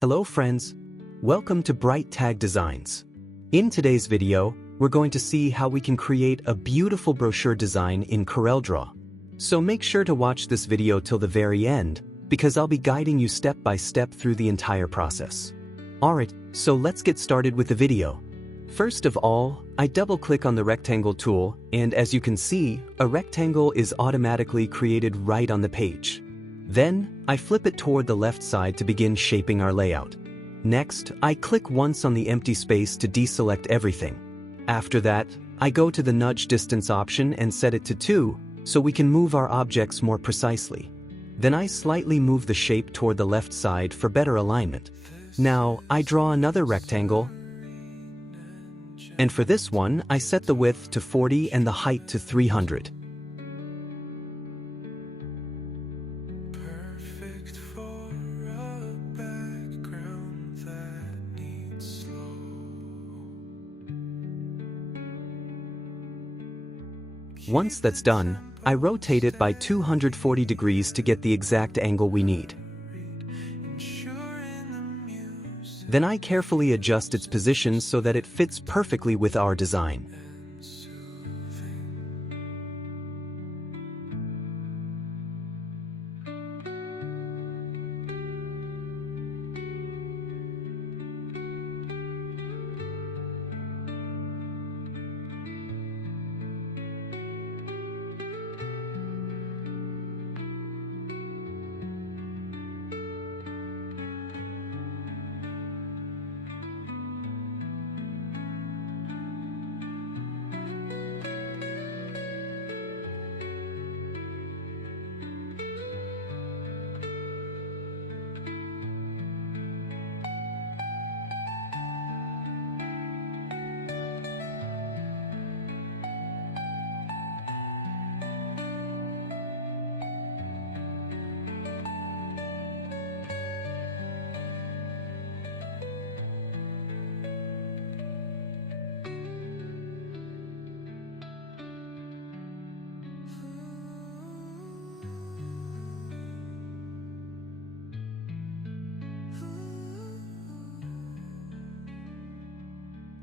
Hello friends, welcome to Bright Tag Designs. In today's video, we're going to see how we can create a beautiful brochure design in CorelDRAW. So make sure to watch this video till the very end, because I'll be guiding you step by step through the entire process. Alright, so let's get started with the video. First of all, I double-click on the rectangle tool, and as you can see, a rectangle is automatically created right on the page. Then, I flip it toward the left side to begin shaping our layout. Next, I click once on the empty space to deselect everything. After that, I go to the nudge distance option and set it to 2, so we can move our objects more precisely. Then I slightly move the shape toward the left side for better alignment. Now, I draw another rectangle, and for this one, I set the width to 40 and the height to 300. Once that's done, I rotate it by 240 degrees to get the exact angle we need. Then I carefully adjust its position so that it fits perfectly with our design.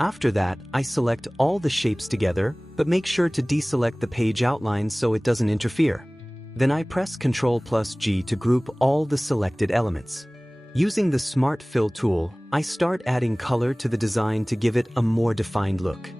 After that, I select all the shapes together, but make sure to deselect the page outline so it doesn't interfere. Then I press Ctrl+G to group all the selected elements. Using the Smart Fill tool, I start adding color to the design to give it a more defined look.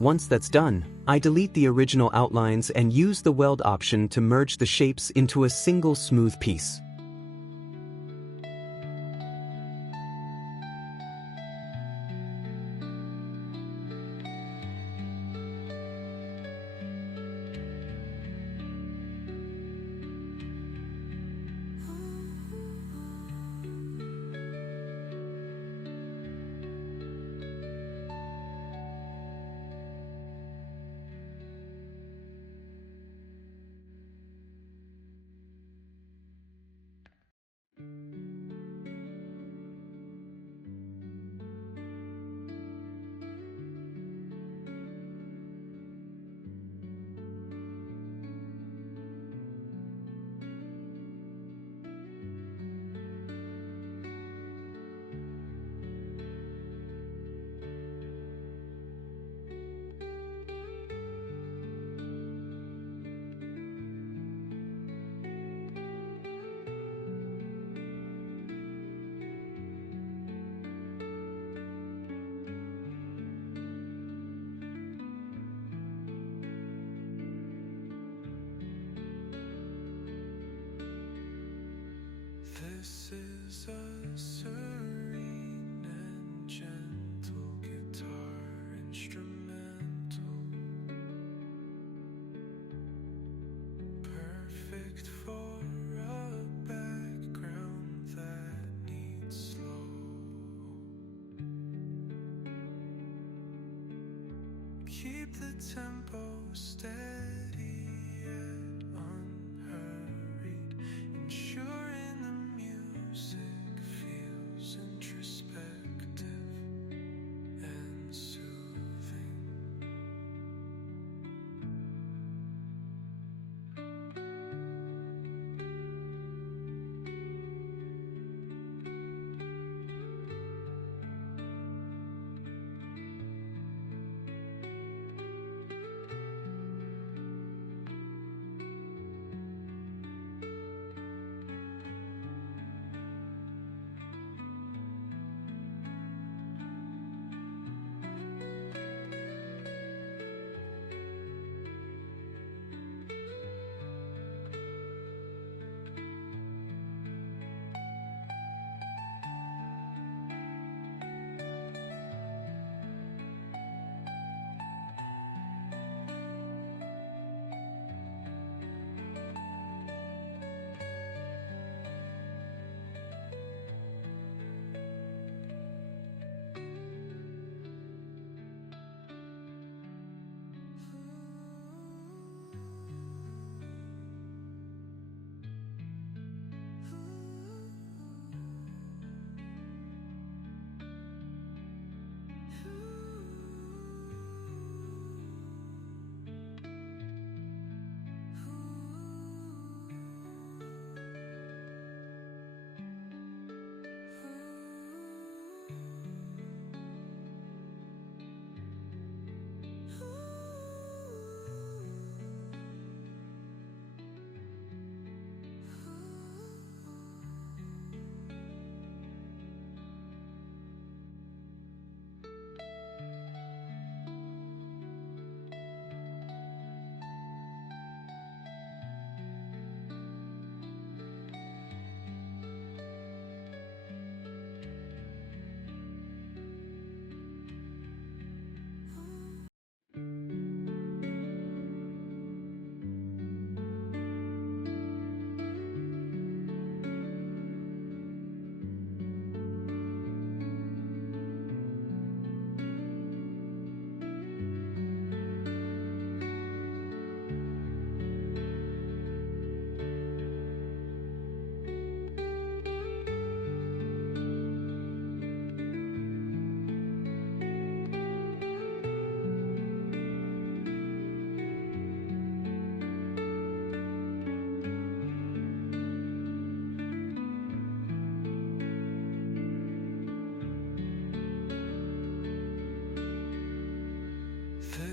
Once that's done, I delete the original outlines and use the weld option to merge the shapes into a single smooth piece. This is a serene and gentle guitar instrumental, perfect for a background that needs slow. Keep the tempo steady yet unhurried, ensuring the music feels introspective and soothing.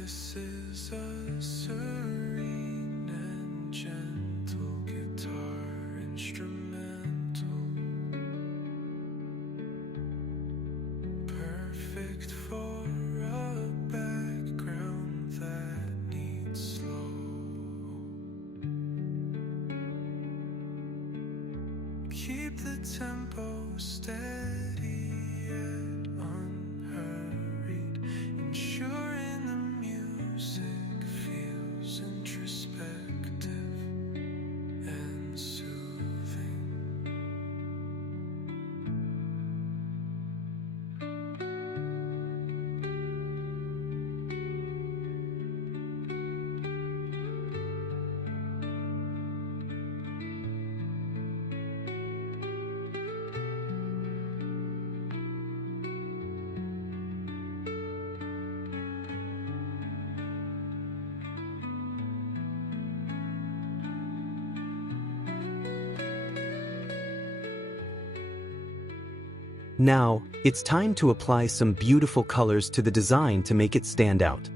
This is a serene and gentle guitar instrumental, perfect for a background that needs slow. Keep the tempo steady yet unhurried, ensuring the music feels introspective and soothing. Now, it's time to apply some beautiful colors to the design to make it stand out.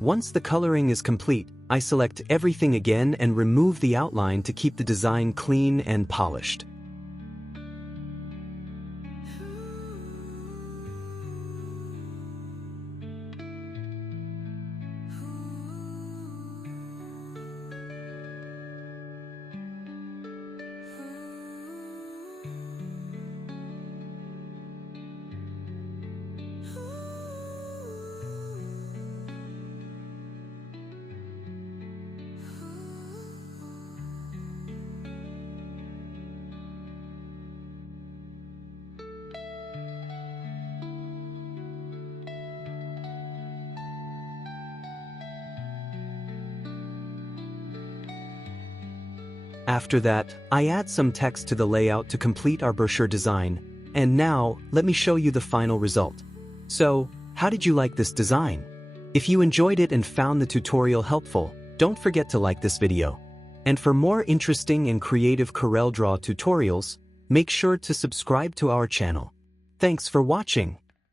Once the coloring is complete, I select everything again and remove the outline to keep the design clean and polished. After that, I add some text to the layout to complete our brochure design, and now, let me show you the final result. So, how did you like this design? If you enjoyed it and found the tutorial helpful, don't forget to like this video. And for more interesting and creative CorelDRAW tutorials, make sure to subscribe to our channel. Thanks for watching.